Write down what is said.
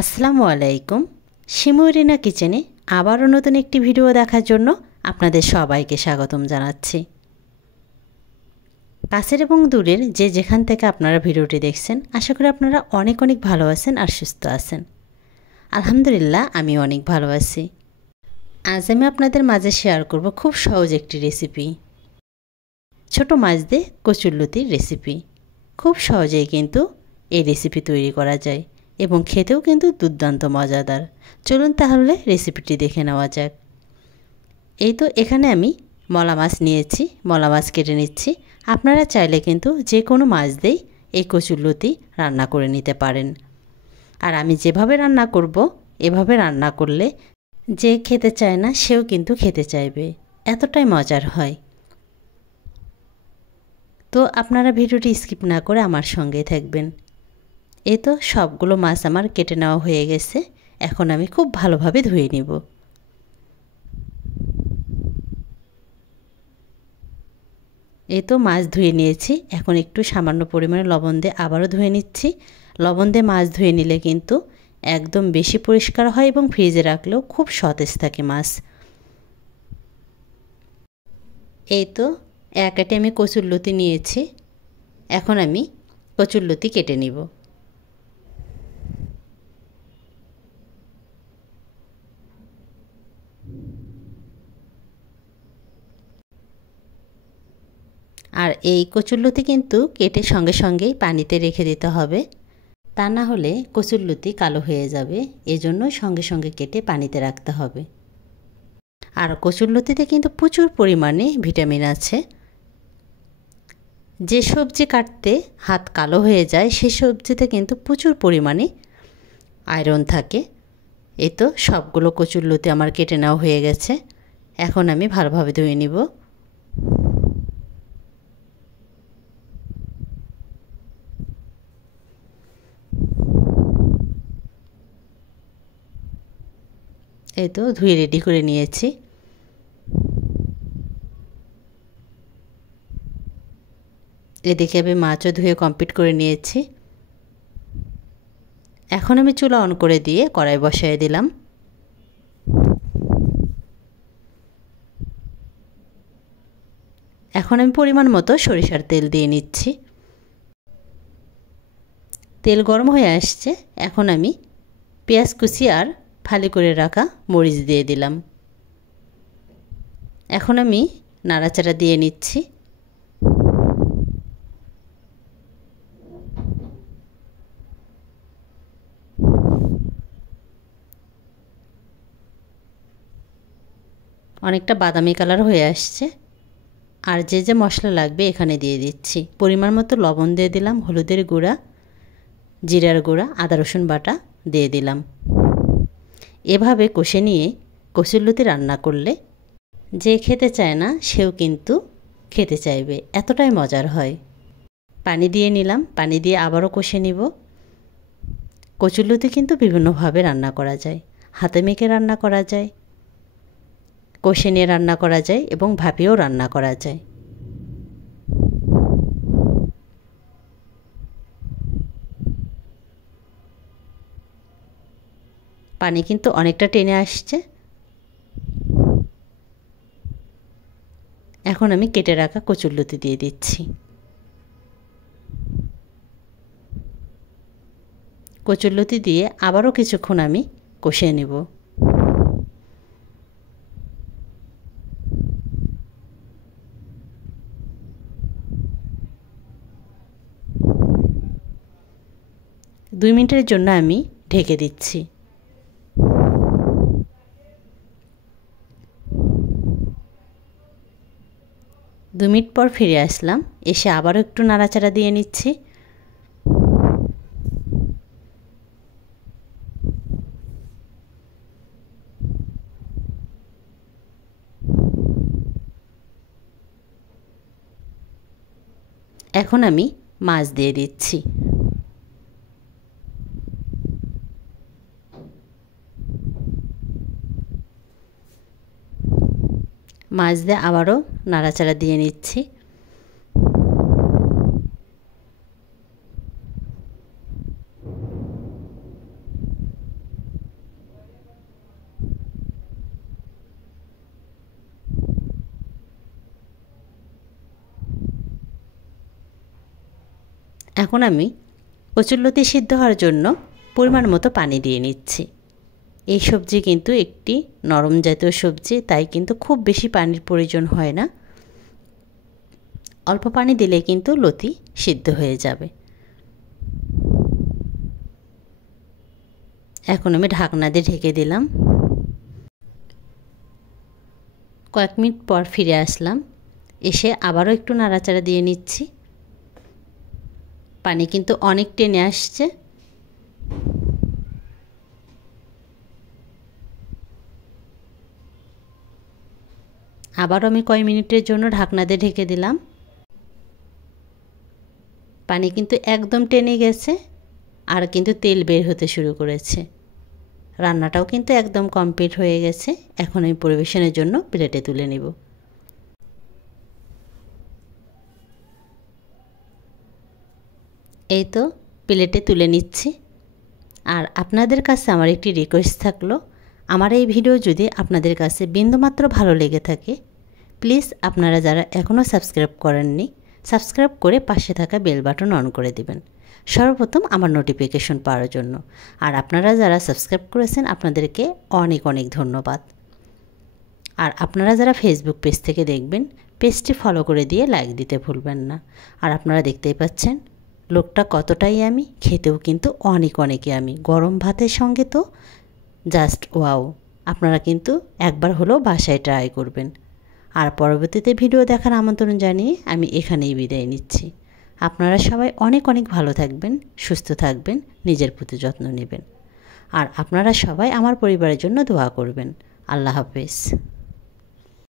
আসসালামু আলাইকুম। শিমুরিনা কিচেনে আবারও নতুন একটি ভিডিও দেখার জন্য আপনাদের সবাইকে স্বাগতম জানাচ্ছি। কাছের এবং দূরের যে যেখান থেকে আপনারা ভিডিওটি দেখছেন, আশা করি আপনারা অনেক অনেক ভালো আছেন আর সুস্থ আছেন। আলহামদুলিল্লাহ, আমি অনেক ভালো আছি। আজ আমি আপনাদের মাঝে শেয়ার করব খুব সহজ একটি রেসিপি, ছোট মাছ দিয়ে কচুরলতির রেসিপি। খুব সহজেই কিন্তু এই রেসিপি তৈরি করা যায় এবং খেতেও কিন্তু দুর্দান্ত মজাদার। চলুন তাহলে রেসিপিটি দেখে নেওয়া যাক। এই তো এখানে আমি মলা মাছ নিয়েছি, মলা মাছ কেটে নিচ্ছি। আপনারা চাইলে কিন্তু যে কোনো মাছ দিয়েই এই কচুরলতি রান্না করে নিতে পারেন। আর আমি যেভাবে রান্না করব, এভাবে রান্না করলে যে খেতে চায় না সেও কিন্তু খেতে চাইবে, এতটাই মজার হয়। তো আপনারা ভিডিওটি স্কিপ না করে আমার সঙ্গেই থাকবেন। এই তো সবগুলো মাছ আমার কেটে নেওয়া হয়ে গেছে। এখন আমি খুব ভালোভাবে ধুয়ে নিব। এই তো মাছ ধুয়ে নিয়েছি। এখন একটু সামান্য পরিমাণে লবণ দিয়ে আবারও ধুয়ে নিচ্ছি। লবণ দিয়ে মাছ ধুয়ে নিলে কিন্তু একদম বেশি পরিষ্কার হয় এবং ফ্রিজে রাখলেও খুব সতেজ থাকে মাছ। এই তো এক আটে আমি কচুরলতি নিয়েছি। এখন আমি কচুরলতি কেটে নিব। আর এই কচুরলতি কিন্তু কেটে সঙ্গে সঙ্গেই পানিতে রেখে দিতে হবে, তা না হলে কচুরলতি কালো হয়ে যাবে। এজন্য সঙ্গে সঙ্গে কেটে পানিতে রাখতে হবে। আর কচুরলতিতে কিন্তু প্রচুর পরিমাণে ভিটামিন আছে। যে সবজি কাটতে হাত কালো হয়ে যায় সেই সবজিতে কিন্তু প্রচুর পরিমাণে আয়রন থাকে। এই তো সবগুলো কচুরলতি আমার কেটে নেওয়া হয়ে গেছে। এখন আমি ভালোভাবে ধুয়ে নিব। এই তো ধুয়ে রেডি করে নিয়েছি। এদিকে আমি মাছও ধুয়ে কমপ্লিট করে নিয়েছি। এখন আমি চুলা অন করে দিয়ে কড়াই বসিয়ে দিলাম। এখন আমি পরিমাণ মতো সরিষার তেল দিয়ে নিচ্ছি। তেল গরম হয়ে আসছে। এখন আমি পেঁয়াজ কুচি আর ফালি করে রাখা মরিচ দিয়ে দিলাম। এখন আমি নাড়াচাড়া দিয়ে নিচ্ছি। অনেকটা বাদামি কালার হয়ে আসছে। আর যে যে মশলা লাগবে এখানে দিয়ে দিচ্ছি। পরিমাণ মতো লবণ দিয়ে দিলাম, হলুদের গুঁড়া, জিরার গুঁড়া, আদা রসুন বাটা দিয়ে দিলাম। এভাবে কষে নিয়ে কচুরলতি রান্না করলে যে খেতে চায় না সেও কিন্তু খেতে চাইবে, এতটাই মজার হয়। পানি দিয়ে নিলাম। পানি দিয়ে আবারও কষে নিব। কচুরলতি কিন্তু বিভিন্নভাবে রান্না করা যায়। হাতে মেখে রান্না করা যায়, কষে নিয়ে রান্না করা যায় এবং ভাপিয়েও রান্না করা যায়। পানি কিন্তু অনেকটা টেনে আসছে। এখন আমি কেটে রাখা কচুরলতি দিয়ে দিচ্ছি। কচুরলতি দিয়ে আবারও কিছুক্ষণ আমি কষিয়ে নেব। দুই মিনিটের জন্য আমি ঢেকে দিচ্ছি। দু মিনিট পর ফিরে আসলাম। এসে আবারও একটু নাড়াচাড়া দিয়ে নিচ্ছি। এখন আমি মাছ দিয়ে দিচ্ছি। মাছ দিয়ে আবারও নাড়াচাড়া দিয়ে নিচ্ছি। এখন আমি কচুরলতি সিদ্ধ হওয়ার জন্য পরিমাণ মতো পানি দিয়ে নিচ্ছি। এই সবজি কিন্তু একটি নরম জাতীয় সবজি, তাই কিন্তু খুব বেশি পানির প্রয়োজন হয় না। অল্প পানি দিলে কিন্তু লতি সিদ্ধ হয়ে যাবে। এখন আমি ঢাকনা দিয়ে ঢেকে দিলাম। কয়েক মিনিট পর ফিরে আসলাম। এসে আবারও একটু নাড়াচাড়া দিয়ে নিচ্ছি। পানি কিন্তু অনেক টেনে আসছে। আবারও আমি কয়েক মিনিটের জন্য ঢাকনা দিয়ে ঢেকে দিলাম। পানি কিন্তু একদম টেনে গেছে আর কিন্তু তেল বের হতে শুরু করেছে। রান্নাটাও কিন্তু একদম কমপ্লিট হয়ে গেছে। এখন আমি পরিবেশনের জন্য প্লেটে তুলে নেব। এই তো প্লেটে তুলে নিচ্ছি। আর আপনাদের কাছে আমার একটি রিকোয়েস্ট থাকলো, আমার এই ভিডিও যদি আপনাদের কাছে বিন্দুমাত্র ভালো লেগে থাকে, প্লিজ আপনারা যারা এখনও সাবস্ক্রাইব করেননি, সাবস্ক্রাইব করে পাশে থাকা বেল বাটন অন করে দিবেন সর্বপ্রথম আমার নোটিফিকেশন পাওয়ার জন্য। আর আপনারা যারা সাবস্ক্রাইব করেছেন আপনাদেরকে অনেক অনেক ধন্যবাদ। আর আপনারা যারা ফেসবুক পেজ থেকে দেখবেন, পেজটি ফলো করে দিয়ে লাইক দিতে ভুলবেন না। আর আপনারা দেখতেই পাচ্ছেন লোকটা কতটাই আমি, খেতেও কিন্তু অনেক অনেকই আমি। গরম ভাতের সঙ্গে তো জাস্ট ওয়াও। আপনারা কিন্তু একবার হলেও বাসায় ট্রাই করবেন। আর পরবর্তীতে ভিডিও দেখার আমন্ত্রণ জানিয়ে আমি এখানেই বিদায় নিচ্ছি। আপনারা সবাই অনেক অনেক ভালো থাকবেন, সুস্থ থাকবেন, নিজের প্রতি যত্ন নেবেন। আর আপনারা সবাই আমার পরিবারের জন্য দোয়া করবেন। আল্লাহ হাফেজ।